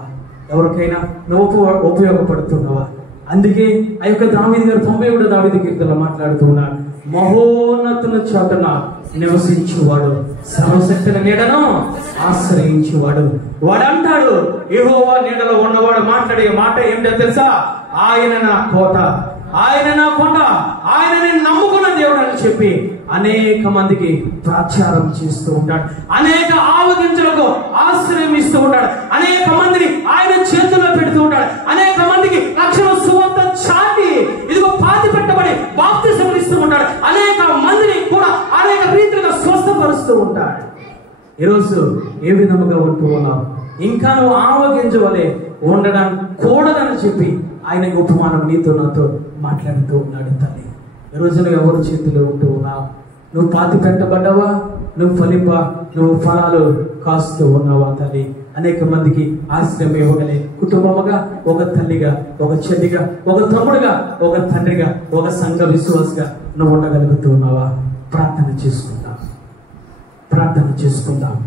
ఎవరికైనా నువ్వు ఉపయోగపడుతున్నావా? అందుకే ఆ యొక్క దావీదు గారు 91వ దావీదు కీర్తనలో మాట్లాడుతూ ఉన్నాడు. మహోన్నతుల చోటన నివసించువాడు, సర్వశక్తుల నీడను ఆశ్రయించువాడు. వాడు అంటాడు, యెహోవా నీడలో ఉన్నవాడు మాట్లాడే మాట ఏమిటో తెలుసా? ఆయన నా కోట, ఆయన నా కొండ, ఆయనని నమ్ముకున్న దేవుడు అని చెప్పి అనేక మందికి ప్రచారం చేస్తూ ఉంటాడు. అనేక ఆవగింజలకు ఆశ్రయం ఇస్తూ ఉంటాడు. అనేక మందిని ఆయన చేతుల్లో పెడుతూ ఉంటాడు. అనేక మందికి రక్షణ సువార్త చాటి ఇదిగో పాతి పెట్టబడి బాప్తిసములు ఇస్తూ ఉంటాడు. అనేక మందిని కూడా అనేక రీతిగా స్వస్థపరుస్తూ ఉంటాడు. ఈరోజు ఏ విధముగా ఉంటూ ఉన్నావు? ఇంకా నువ్వు ఆవగింజవలే ఉండడానికి కూడదని చెప్పి ఆయన ఉపమానం నీతో నాతో మాట్లాడుతూ ఉన్నాడు. తల్లి ఈరోజు నువ్వు ఎవరి చేతిలో ఉంటూ ఉన్నావు? నువ్వు పాతి పెట్టబడ్డావా? నువ్వు ఫలాలు కాస్తూ ఉన్నావా? తల్లి అనేక మందికి ఆశ్రయం ఇవ్వగలే కుటుంబముగా, ఒక తల్లిగా, ఒక చెల్లిగా, ఒక తమ్ముడుగా, ఒక తండ్రిగా, ఒక సంఘ విశ్వాసగా నువ్వు ఉండగలుగుతూ ఉన్నావా? ప్రార్థన చేసుకుందాం.